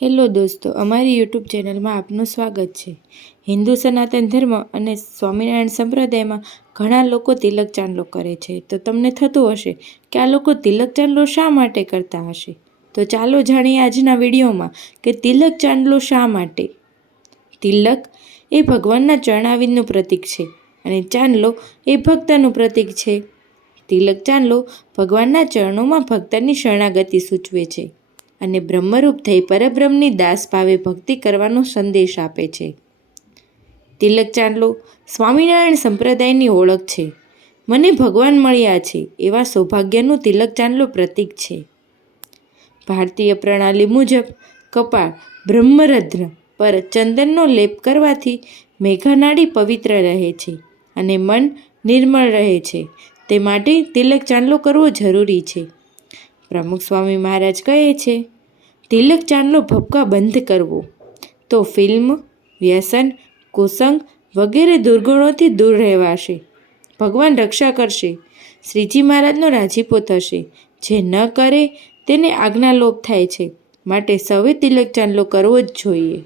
Hello દોસ્તો, અમારી YouTube ચેનલમાં આપનું સ્વાગત છે। હિન્દુ સનાતન ધર્મ અને સ્વામિનારાયણ સંપ્રદાયમાં ઘણા લોકો તિલક ચાંદલો કરે છે। તો તમને થતું હશે કે આ લોકો તિલક ચાંદલો શા માટે કરતા હશે? તો ચાલો જાણીએ આજના વિડીયોમાં કે તિલક ચાંદલો શા માટે। તિલક એ ભગવાનના ચરણાવિંદનું પ્રતીક છે અને ચાંદલો એ ભક્તનું પ્રતીક છે। તિલક ચાંદલો ભગવાનના ચરણોમાં ભક્તની શરણાગતિ સૂચવે છે અને બ્રહ્મરૂપ થઈ પરબ્રહ્મની દાસ ભાવે ભક્તિ કરવાનો સંદેશ આપે છે। તિલક ચાંદલો સ્વામિનારાયણ સંપ્રદાયની ઓળખ છે। મને ભગવાન મળ્યા છે એવા સૌભાગ્યનું તિલક ચાંદલો પ્રતીક છે। ભારતીય પ્રણાલી મુજબ કપાળ બ્રહ્મરંધ્ર પર ચંદનનો લેપ કરવાથી મેઘનાડી પવિત્ર રહે છે અને મન નિર્મળ રહે છે। તે માટે તિલક ચાંદલો કરવો જરૂરી છે। પ્રમુખ સ્વામી મહારાજ કહે છે, તિલક ચાંદલો ભપકા બંધ કરવો તો ફિલ્મ, વ્યસન, કુસંગ વગેરે દુર્ગુણોથી દૂર રહેવાશે। ભગવાન રક્ષા કરશે। શ્રીજી મહારાજનો રાજીપો થશે। જે ન કરે તેને આજ્ઞાલોપ થાય છે। માટે સૌએ તિલક ચાંદલો કરવો જ જોઈએ।